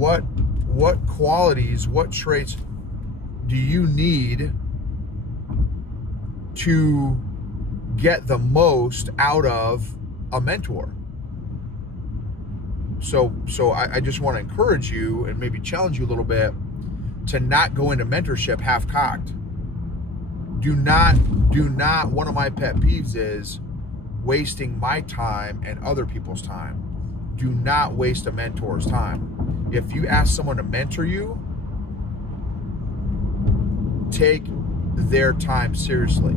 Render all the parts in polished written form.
what qualities, what traits do you need to get the most out of a mentor? So I just want to encourage you and maybe challenge you a little bit to not go into mentorship half-cocked. Do not, one of my pet peeves is wasting my time and other people's time. Do not waste a mentor's time. If you ask someone to mentor you, take their time seriously.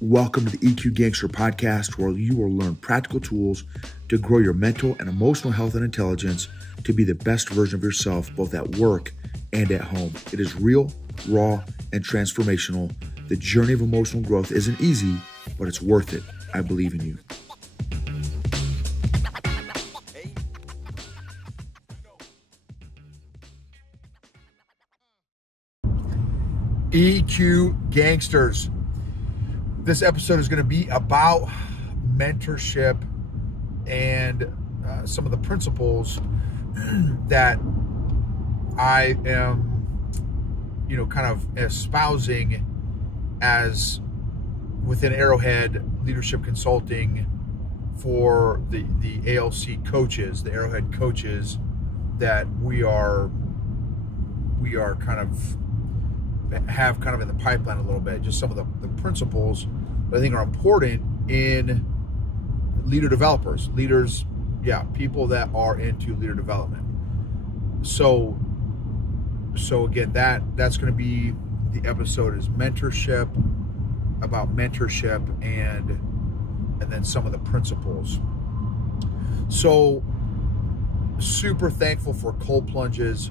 Welcome to the EQ Gangster podcast, where you will learn practical tools to grow your mental and emotional health and intelligence to be the best version of yourself, both at work and at home. It is real, raw, and transformational. The journey of emotional growth isn't easy, but it's worth it. I believe in you. EQ Gangsters. This episode is going to be about mentorship and some of the principles that I am, kind of espousing as within Arrowhead Leadership Consulting for the ALC coaches, the Arrowhead coaches that we have kind of in the pipeline a little bit, just some of the principles that I think are important in leader developers, people that are into leader development. So again, that's going to be the episode is mentorship, about mentorship and then some of the principles. So super thankful for cold plunges,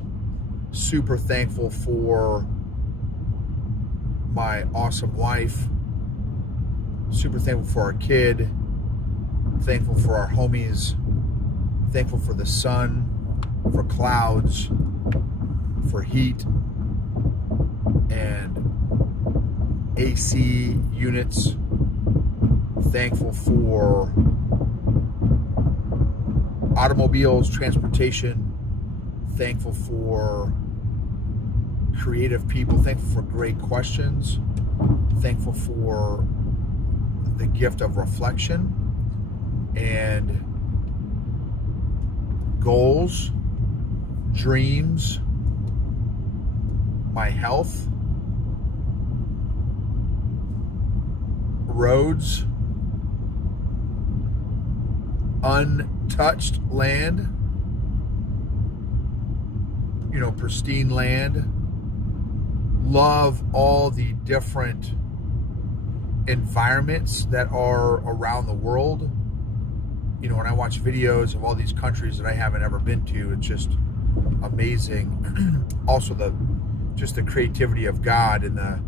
super thankful for my awesome wife, super thankful for our kid, thankful for our homies, thankful for the sun, for clouds, for heat and AC units, thankful for automobiles, transportation, thankful for creative people, thankful for great questions, thankful for the gift of reflection and goals, dreams, my health, roads, untouched land, pristine land. Love all the different environments that are around the world. When I watch videos of all these countries that I haven't ever been to, it's just amazing. Also the creativity of God and the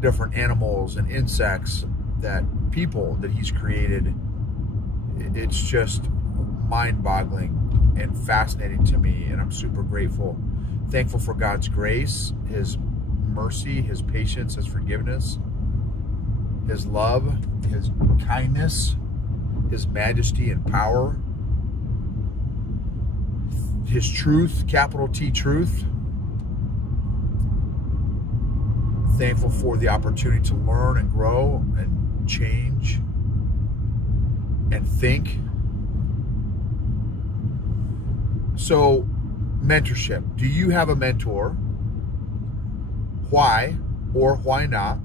different animals and insects that he's created. It's just mind-boggling and fascinating to me, and I'm super grateful. Thankful for God's grace, His mercy, His patience, His forgiveness, His love, His kindness, His majesty and power, His truth, capital T truth. Thankful for the opportunity to learn and grow and change and think. So, mentorship. Do you have a mentor? Why or why not?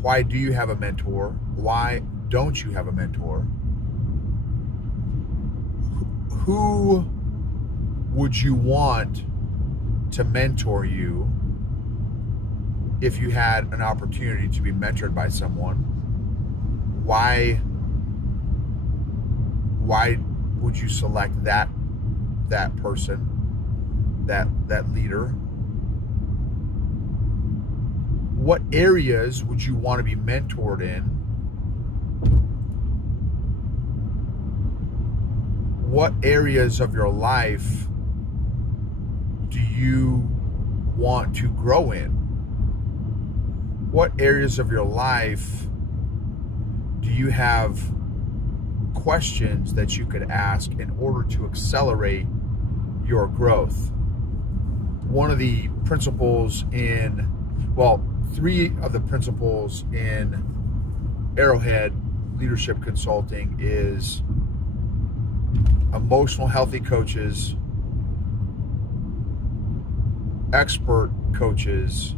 Why do you have a mentor? Why don't you have a mentor? Who would you want to mentor you if you had an opportunity to be mentored by someone? Why would you select that person, that leader? What areas would you want to be mentored in? What areas of your life do you want to grow in? What areas of your life do you have questions that you could ask in order to accelerate your growth. One of the principles in, well, 3 of the principles in Arrowhead Leadership Consulting is emotional healthy coaches, expert coaches,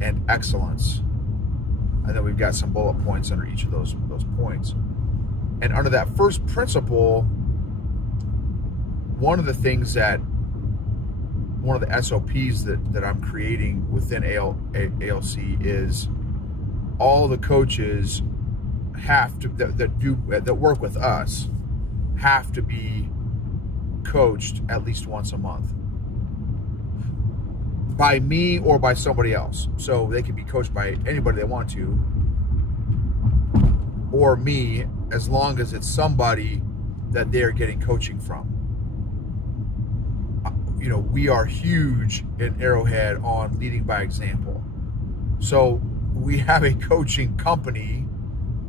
and excellence. And then we've got some bullet points under each of those points. And under that first principle, one of the SOPs that I'm creating within ALC is all the coaches have to that work with us have to be coached at least once a month by me or by somebody else. So they can be coached by anybody they want to, or me, as long as it's somebody that they're getting coaching from. You know, we are huge in Arrowhead on leading by example. So we have a coaching company,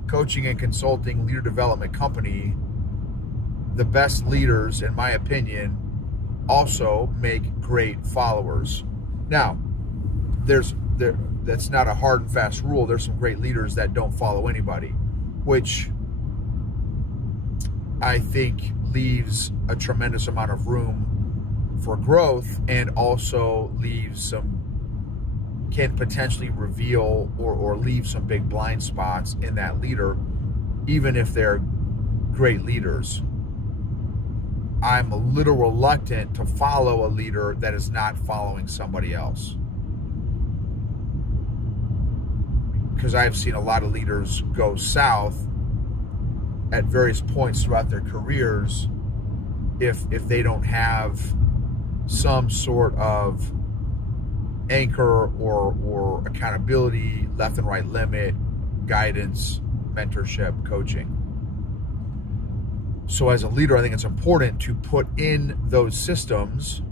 coaching and consulting leader development company. The best leaders, in my opinion, also make great followers. Now, that's not a hard and fast rule. There's some great leaders that don't follow anybody, which I think leaves a tremendous amount of room for growth, and also can potentially reveal or leave some big blind spots in that leader, even if they're great leaders. I'm a little reluctant to follow a leader that is not following somebody else, because I've seen a lot of leaders go south at various points throughout their careers if they don't have some sort of anchor or accountability, left and right limit, guidance, mentorship, coaching. So as a leader, I think it's important to put in those systems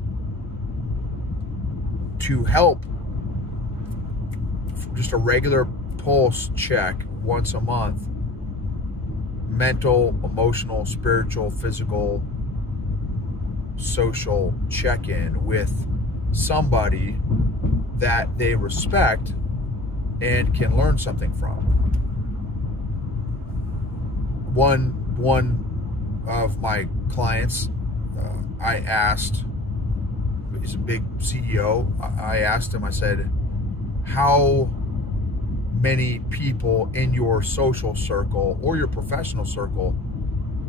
to help. Just a regular pulse check once a month, mental, emotional, spiritual, physical, social check-in with somebody that they respect and can learn something from. One of my clients, I asked, he's a big CEO, I asked him, I said, how many people in your social circle or your professional circle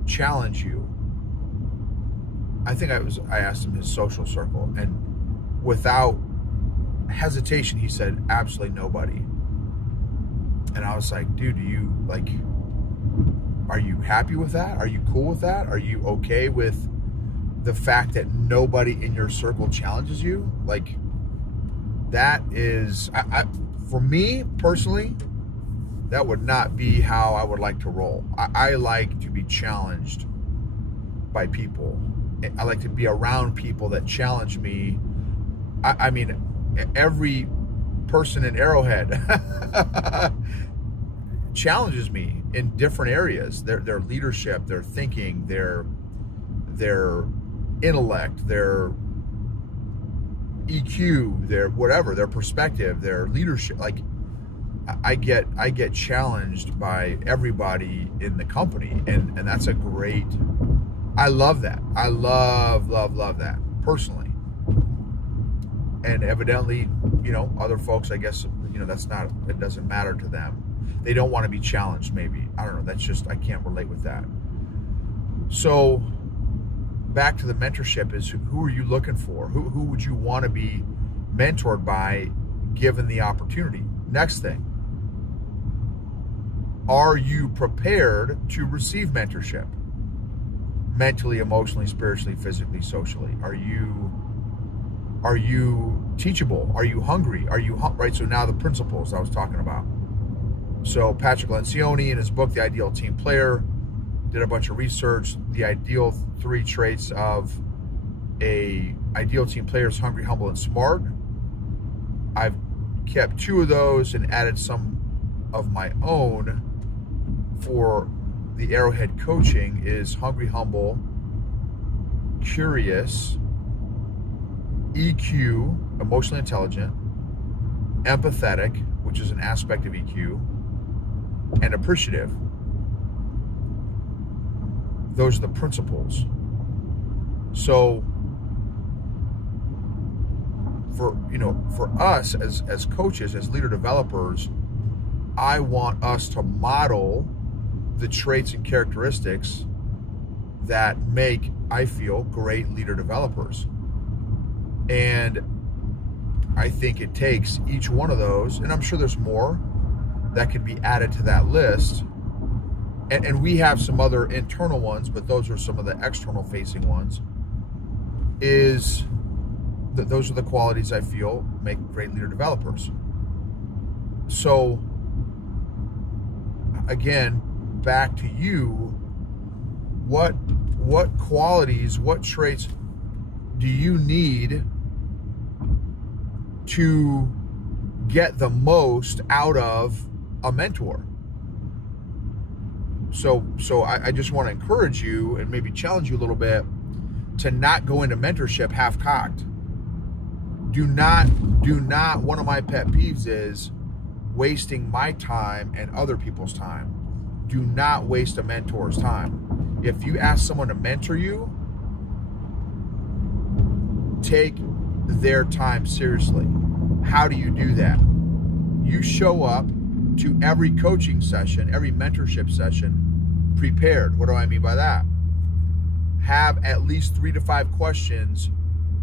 challenge you? I think I asked him his social circle, and without hesitation, he said, absolutely nobody. And I was like, dude, are you happy with that? Are you cool with that? Are you okay with the fact that nobody in your circle challenges you? Like, that is, for me personally, that would not be how I would like to roll. I like to be challenged by people. I like to be around people that challenge me. I mean, every person in Arrowhead challenges me in different areas. Their leadership, their thinking, their intellect, their EQ, their whatever, their perspective, their leadership. Like, I get challenged by everybody in the company, and that's a great. I love that. I love that personally. And evidently, other folks, I guess, that's not, it doesn't matter to them. They don't want to be challenged, maybe. I don't know. That's just, I can't relate with that. So back to the mentorship is, who are you looking for? Who would you want to be mentored by given the opportunity? Next thing, are you prepared to receive mentorship? Mentally, emotionally, spiritually, physically, socially. Are you teachable? Are you hungry? Right? So now the principles I was talking about. So Patrick Lencioni, in his book, The Ideal Team Player, did a bunch of research. The ideal 3 traits of a ideal team player is hungry, humble, and smart. I've kept 2 of those and added some of my own for the Arrowhead Coaching is hungry, humble, curious, EQ, emotionally intelligent, empathetic, which is an aspect of EQ, and appreciative. Those are the principles. So for us as coaches, as leader developers, I want us to model the traits and characteristics that make, I feel, great leader developers. And I think it takes each one of those, and I'm sure there's more that could be added to that list. And we have some other internal ones, but those are some of the external facing ones. Those are the qualities I feel make great leader developers. So again, back to you, what qualities, what traits do you need to get the most out of a mentor? So I just want to encourage you and maybe challenge you a little bit to not go into mentorship half-cocked. Do not, one of my pet peeves is wasting my time and other people's time. Do not waste a mentor's time. If you ask someone to mentor you, take their time seriously. How do you do that? You show up to every coaching session, every mentorship session, prepared. What do I mean by that? Have at least 3 to 5 questions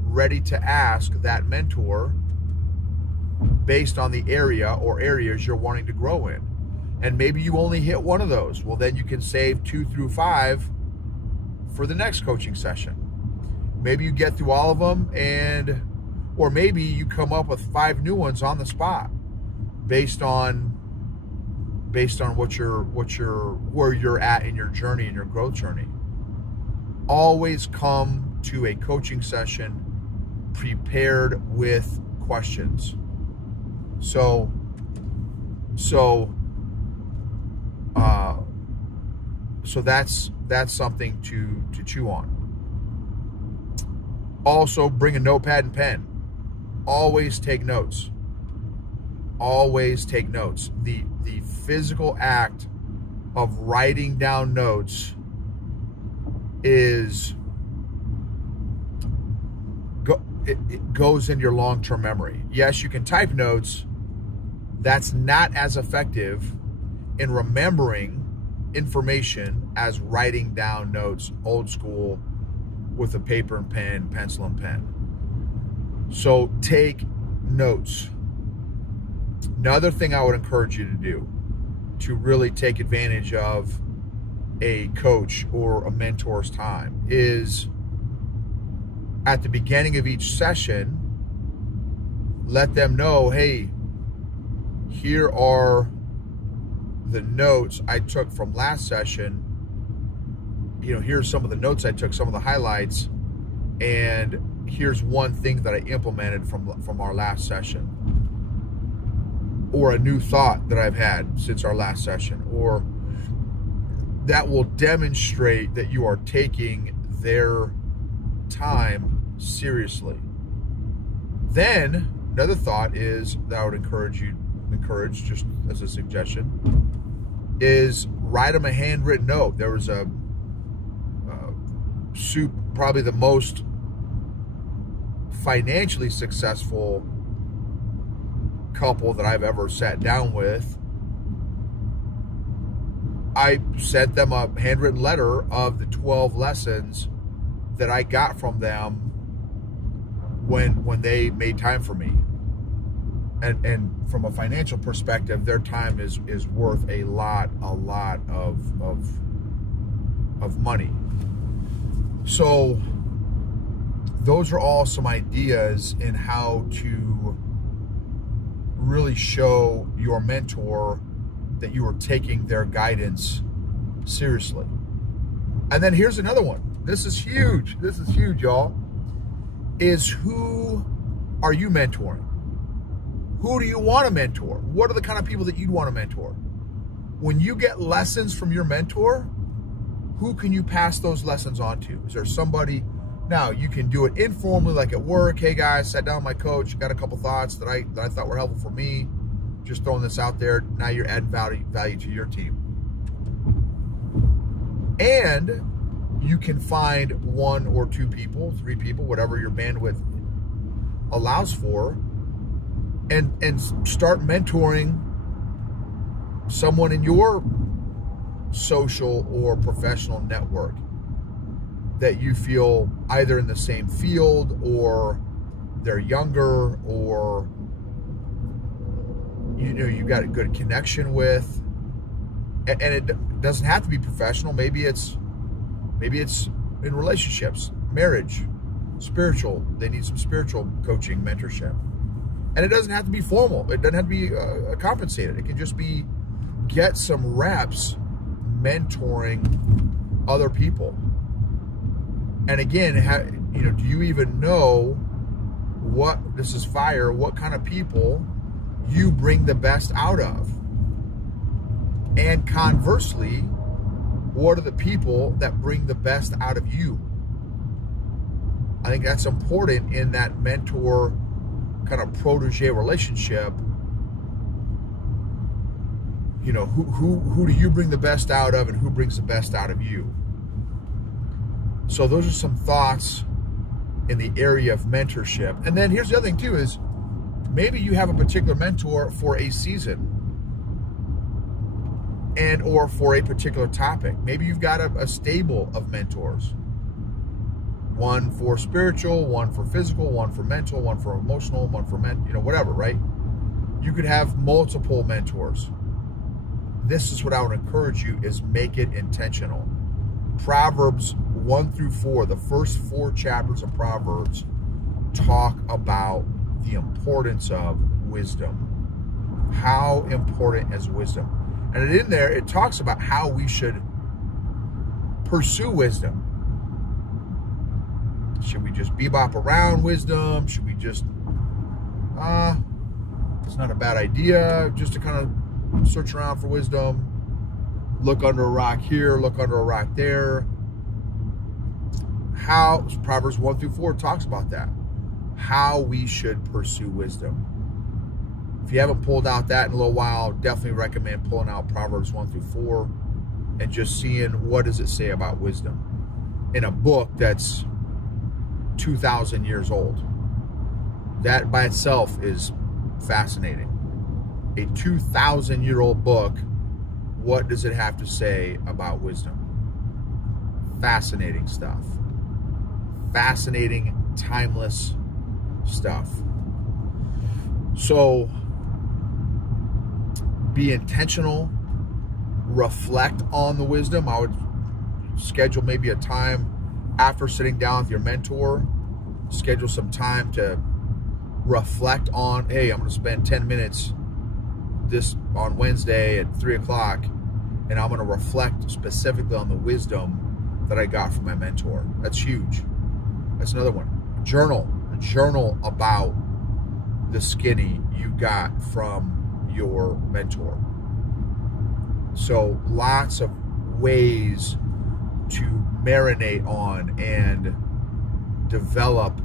ready to ask that mentor based on the area or areas you're wanting to grow in. And maybe you only hit one of those. Well, then you can save 2 through 5 for the next coaching session. Maybe you get through all of them, or maybe you come up with 5 new ones on the spot based on where you're at in your journey, in your growth journey. Always come to a coaching session prepared with questions. So that's something to chew on. Also, bring a notepad and pen. Always take notes. Always take notes. The physical act of writing down notes it goes in your long-term memory. Yes, you can type notes. That's not as effective in remembering information as writing down notes old school with a paper and pen, pencil and pen. So take notes. Another thing I would encourage you to do to really take advantage of a coach or a mentor's time is at the beginning of each session, let them know, hey, here are the notes I took from last session. Here's some of the notes I took, some of the highlights, and here's one thing that I implemented from our last session, or a new thought that I've had since our last session, or that will demonstrate that you are taking their time seriously. Then another thought is that I would encourage just as a suggestion is write them a handwritten note. There was probably the most financially successful couple that I've ever sat down with. I sent them a handwritten letter of the 12 lessons that I got from them when they made time for me. And from a financial perspective, their time is worth a lot of money. So those are all some ideas in how to really show your mentor that you are taking their guidance seriously. And then here's another one. This is huge. This is huge, y'all. Is who are you mentoring? Who do you want to mentor? What are the kind of people that you'd want to mentor? When you get lessons from your mentor, who can you pass those lessons on to? Is there somebody? Now, you can do it informally, like at work. Hey guys, sat down with my coach, got a couple thoughts that I thought were helpful for me. Just throwing this out there. Now you're adding value to your team. And you can find 1 or 2 people, 3 people, whatever your bandwidth allows for, and start mentoring someone in your social or professional network that you feel either in the same field, or they're younger, or you got a good connection with. And it doesn't have to be professional. Maybe it's in relationships, marriage, spiritual. They need some spiritual coaching, mentorship. And it doesn't have to be formal. It doesn't have to be compensated. It can just be get some reps mentoring other people. And again, do you even know what kind of people you bring the best out of? And conversely, what are the people that bring the best out of you? I think that's important in that mentor kind of protege relationship. Who do you bring the best out of, and who brings the best out of you? So those are some thoughts in the area of mentorship. And then here's the other thing too, is maybe you have a particular mentor for a season and or for a particular topic. Maybe you've got a stable of mentors. One for spiritual, one for physical, one for mental, one for emotional, one for whatever, right? You could have multiple mentors. This is what I would encourage you, is make it intentional. Proverbs 1-4, the first 4 chapters of Proverbs talk about the importance of wisdom. How important is wisdom? And in there, it talks about how we should pursue wisdom. Should we just bebop around wisdom? Should we just, it's not a bad idea just to kind of search around for wisdom. Look under a rock here, look under a rock there. How Proverbs 1-4 talks about that. How we should pursue wisdom. If you haven't pulled out that in a little while, definitely recommend pulling out Proverbs 1-4 and just seeing what does it say about wisdom in a book that's 2,000 years old. That by itself is fascinating. A 2,000-year-old book, what does it have to say about wisdom? Fascinating stuff. Fascinating, timeless stuff. So be intentional, reflect on the wisdom. I would schedule maybe a time after sitting down with your mentor, schedule some time to reflect on, hey, I'm going to spend 10 minutes this on Wednesday at 3 o'clock, and I'm going to reflect specifically on the wisdom that I got from my mentor. That's huge. That's another one. Journal about the skinny you got from your mentor. So lots of ways to marinate on and develop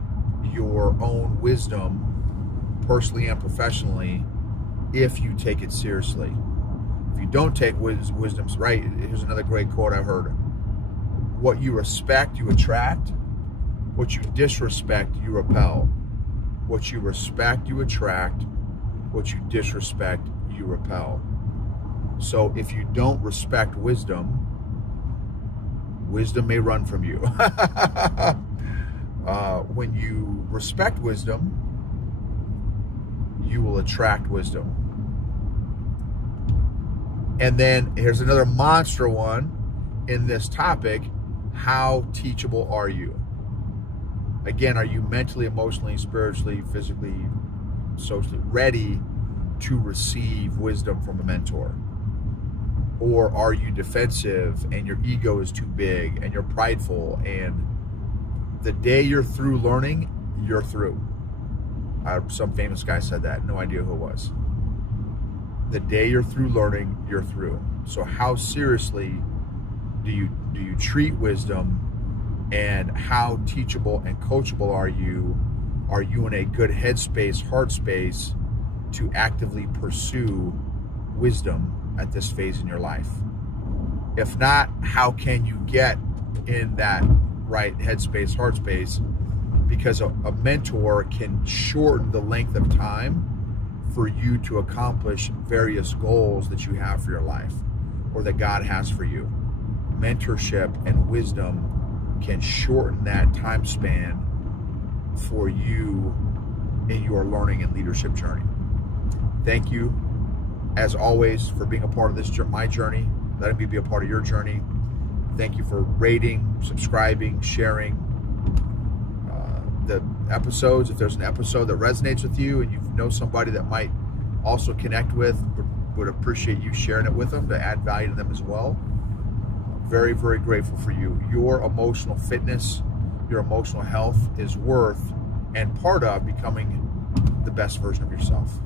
your own wisdom, personally and professionally, if you take it seriously. If you don't take wisdom's right, here's another great quote I've heard. What you respect, you attract. What you disrespect, you repel. What you respect, you attract. What you disrespect, you repel. So if you don't respect wisdom, wisdom may run from you. When you respect wisdom, you will attract wisdom. And then here's another monster one in this topic. How teachable are you? Again, are you mentally, emotionally, spiritually, physically, socially ready to receive wisdom from a mentor? Or are you defensive and your ego is too big and you're prideful, and the day you're through learning, you're through? Some famous guy said that. No idea who it was. The day you're through learning, you're through. So how seriously do you do you treat wisdom, and how teachable and coachable are you? Are you in a good headspace, heart space to actively pursue wisdom at this phase in your life? If not, how can you get in that right headspace, heart space? Because a mentor can shorten the length of time for you to accomplish various goals that you have for your life or that God has for you. Mentorship and wisdom can shorten that time span for you in your learning and leadership journey. Thank you, as always, for being a part of this, my journey, letting me be a part of your journey. Thank you for rating, subscribing, sharing the episodes. If there's an episode that resonates with you and you know somebody that might also connect with, would appreciate you sharing it with them to add value to them as well. Very, very grateful for you. Your emotional fitness, your emotional health is worth and part of becoming the best version of yourself.